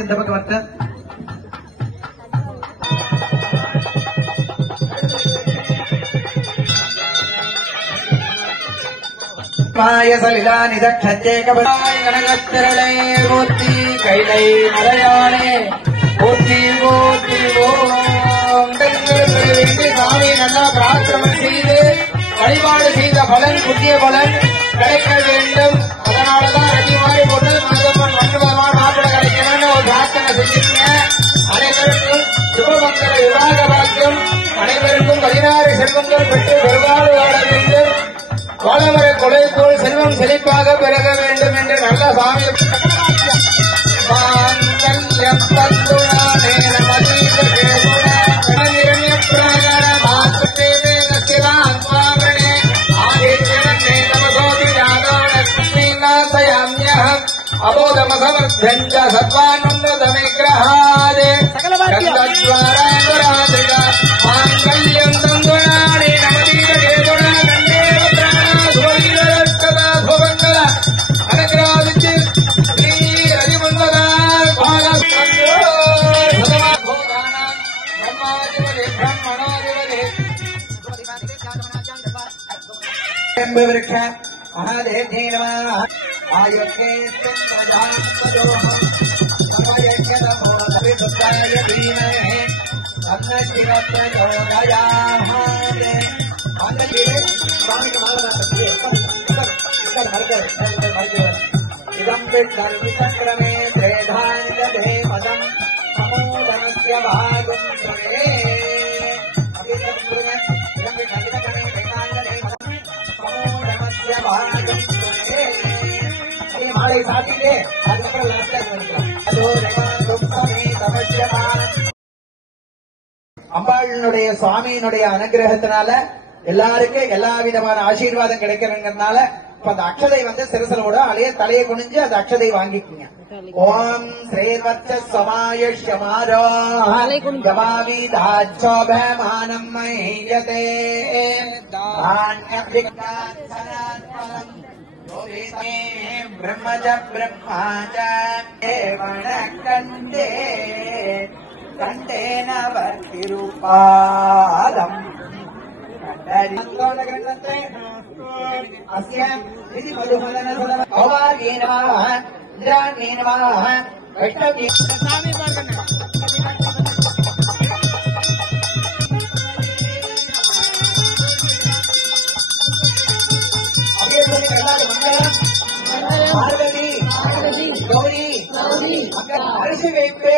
பக்கம் இந்த பக்கம் வரட்ட சலிலா நிதே கனகத்திரளே போற்றி கைலை மலையானே போற்றி போற்றி வேண்டி சாமி நல்லா பிரார்த்தனை செய்து வழிபாடு செய்த பலன் புதிய பலன் கிடைக்க வேண்டும். அதனாலதான் ரெடி மாதிரி போட்டு மாதம்மன் மண்டபமான மாப்பிள கிடைக்கணும்னு ஒரு பிரார்த்தனை செஞ்சிருக்கீங்க. அனைவருக்கும் சுபமங்கல விவாக பாக்கியம், அனைவருக்கும் 16 செல்வங்கள் பெற்று பெருவாழ்வு வாழ வேண்டும், வாழவர கொலை போல் செல்வம் செழிப்பாக பெருக வேண்டும் என்று நல்ல சாமி அபோதமசமர்த்தஞ்ச சத்வானுன்னதமிக்ரஹாதே கந்தத்வாராங்கராதிக மாங்கல்யம் தந்துனானே நமதீரகேதுண கண்டேவ பிராணா சுவலீலர்க்கதா சுவங்கல அனக்ராதிச்சி ஸ்ரீ ஹரிமன்மதா பாலஸ்வந்தோ சதமா போதானா பிரம்மாதிபதி பிரம்மணோதிபதி என்பவருக்க மகாதேவனே நமः ஆயுர்கேத்தும் பிரஜாபதோஹ சமயக்கதமோ அபிசுத்தாய தீமஹே தன்னசிவ பிரச்சோதயாமாதே. ஆங்கலே சுவாமிக்கு மாலதாசே இதம் விஷ்ணு திரேதாஞ்சலே பதம் சமோதனஸ்ய பாகம் ஸ்ரே அபிசத்ருவன் இதம் விஷ்ணு திரேதாஞ்சலே பதம் சமோதனஸ்ய பாகம் ஸ்ரே. மாலை சாத்திட்டு அதுக்கப்புறம் அம்பாளினுடைய சுவாமியினுடைய அனுகிரகத்தினால எல்லாருக்கும் எல்லா விதமான ஆசீர்வாதம் கிடைக்கிறதுனால இப்ப அந்த அக்ஷதை சிறுசலோட அலைய தலையை குனிஞ்சு அந்த அக்ஷதை வாங்கிக்குங்க. ஓம் ஸ்ரீவத்சமாயமானம் மஹ்யதே பிரம்மஜ பிரம்மாஜ கண்டே கண்டேனவர்த்திருபாதம் பார்வதி கௌரி அரசு வைப்பு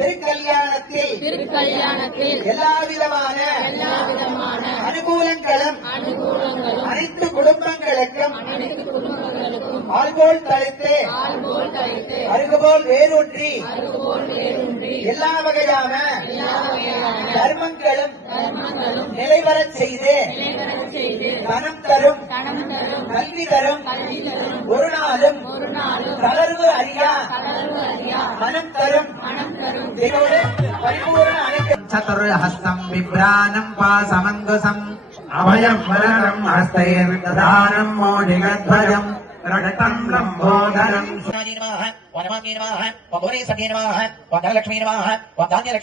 திருக்கல்யாணத்தில் எல்லா விதமான அனுகூலங்களும் அனைத்து குடும்பங்களுக்கும் ஆள்போல் தழைத்து அருகுபோல் வேரூன்றி எல்லா வகையான தர்மங்களும் நிலைவரச் செய்து தனம் தரும் கல்வி தரும் ஒரு நாளும் தளர்வு அறியா மனம் தரும் பரிபூர்ண அனைத்து சதுர்ஹஸ்தம் விப்ராணம் பாசமங்குசம் அபயம் வரணம் ஹஸ்தைர்தானம் மோடிகத்வஜம் ரடதம் லம்போதரம்.